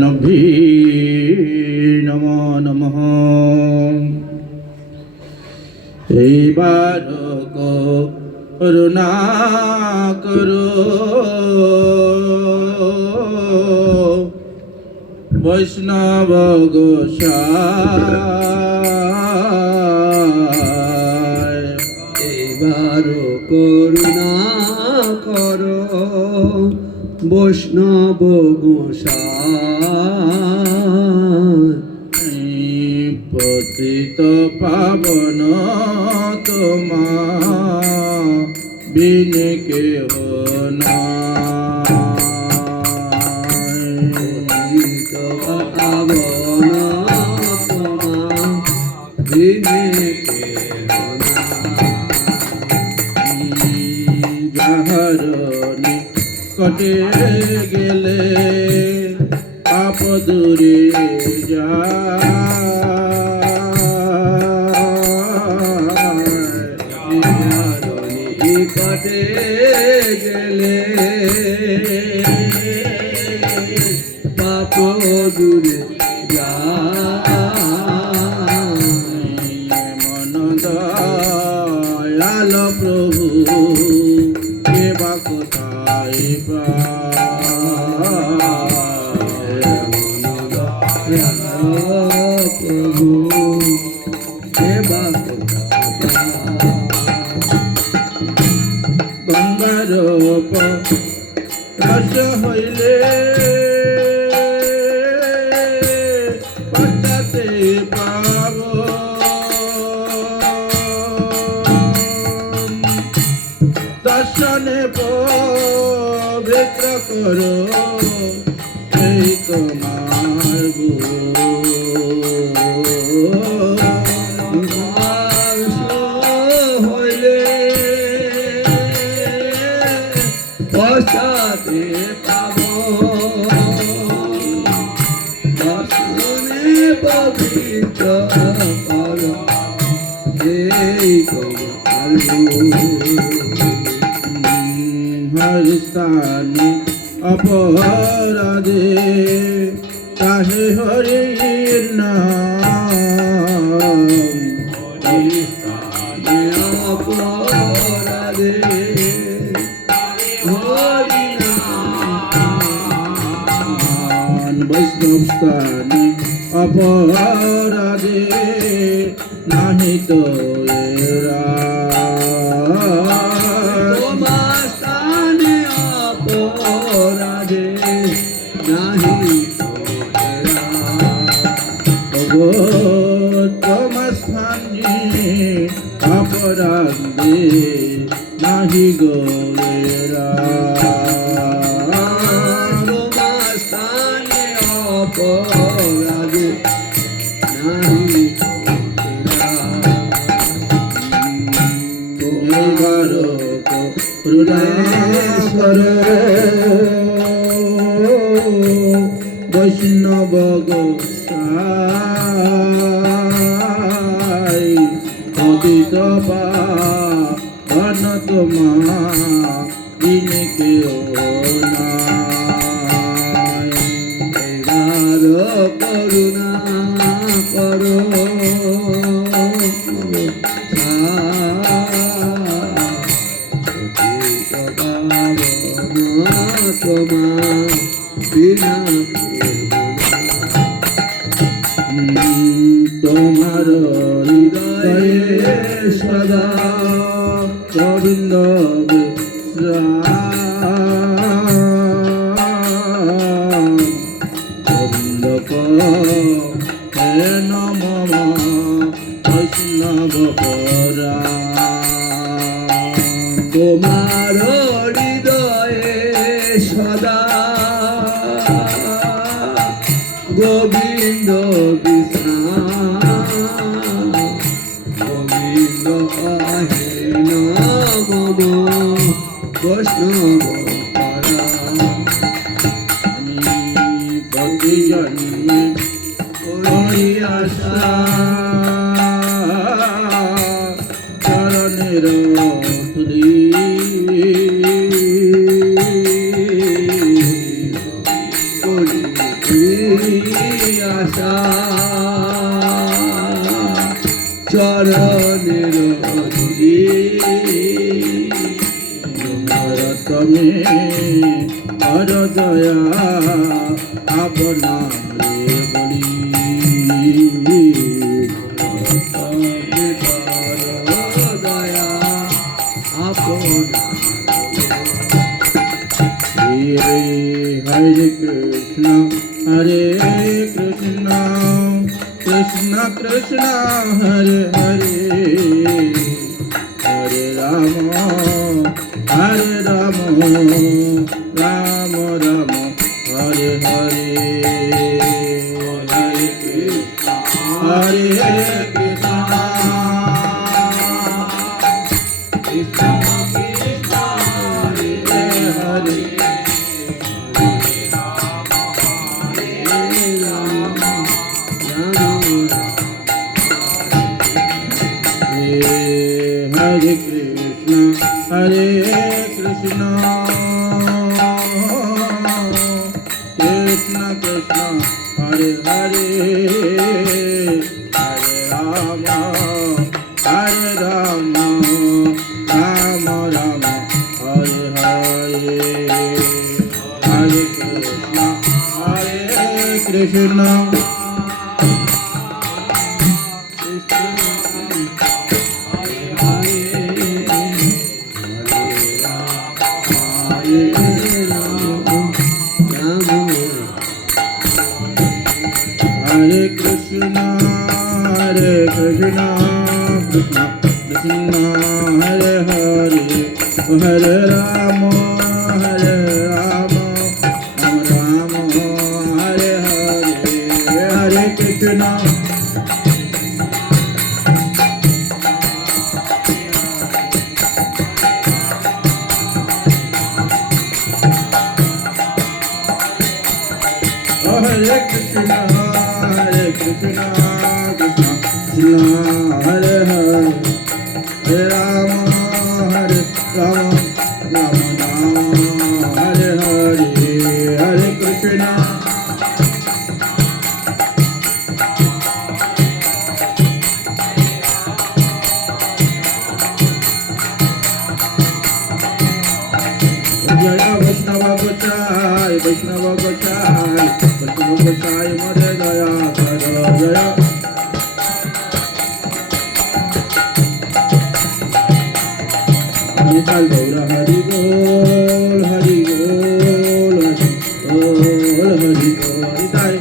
নভি নমো নমঃ। এইবার করুণা করো বৈষ্ণব গোসাই। এইবার করুণা করো বৈষ্ণব গোসাই। পতিত পাবন তোমা বিন কেহ নাই। পতিত পাবন তোমা বিন কেহ নাই। যাহার নিকটে গেলে পাপ দূরে যায়। নিকটে গেলে পাপ দূরে যায়। মন দয়াল প্রভু সেবা কোথায় পায়। মন দয়াল প্রভু সেবা গঙ্গার রস হইলে পাঠাতে পাব। দর্শনে পবিত্র করো এই তোমার হইলে পশ্চাতে পাব। দর্শনে পবিত্র কর এই তোমার হর স্থানে অপরাধে তাহে হরির নাম। স্থানে অপরাধে বৈষ্ণব স্থানে অপরাধে নাহি তো তোমার স্থানে অপরাধে নাহি তোমার স্থানে অপরাধে নাহি গোরা। তোমার স্থানে অপরাধে নাহি এইবার করুণা করো বৈষ্ণব গোসাই। পতিত পাবন তোমা বিন কেহ নাই। এইবার করুণা করো তোমার বিনা তোমার হৃদয়ে সদা গোবিন্দ বিশ্রাম। গোবিন্দ হে নম বৈষ্ণব পরাম। তোমার হৃদয়ে সদা গোবিন্দ বিশ্রাম। গোবিন্দ হে নম বৈষ্ণব পরাম। প্রতি জন্মে করি আশা চরণের ধুলি। করি আশা চরণের ধুলি তুমি হর দয়া আপনারে বলি দয়া আপন হরে কৃষ্ণ হরে কৃষ্ণ কৃষ্ণ কৃষ্ণ হরে হরে হরে রাম রাম রাম হরে হরে হরে কৃষ্ণ হরে Krishna Krishna Krishna Hare Hare Hare Krishna, Hare Krishna, Krishna Krishna, Hare Hare, Hare Rama, Hare Rama, Rama Rama, Hare Hare, Hare Krishna, Hare Krishna. Hare Krishna, Hare Krishna, Krishna Krishna, Hare Hare, Hare Rama, Hare Rama, Rama Rama, Hare Hare, Hare Krishna. Hare Krishna, Hare Krishna, Krishna Krishna, Hare Hare, Hare Rama, Hare Rama, Rama Rama, Hare Hare, Hare Krishna. Jaya Vaishnava Gosai, Vaishnava Gosai, Vaishnava Gosai, Mare Daya, Jaya Jaya. Nital Gaura Hari Bol, Hari Bol, Hari Bol, Hari Bol, Nitai.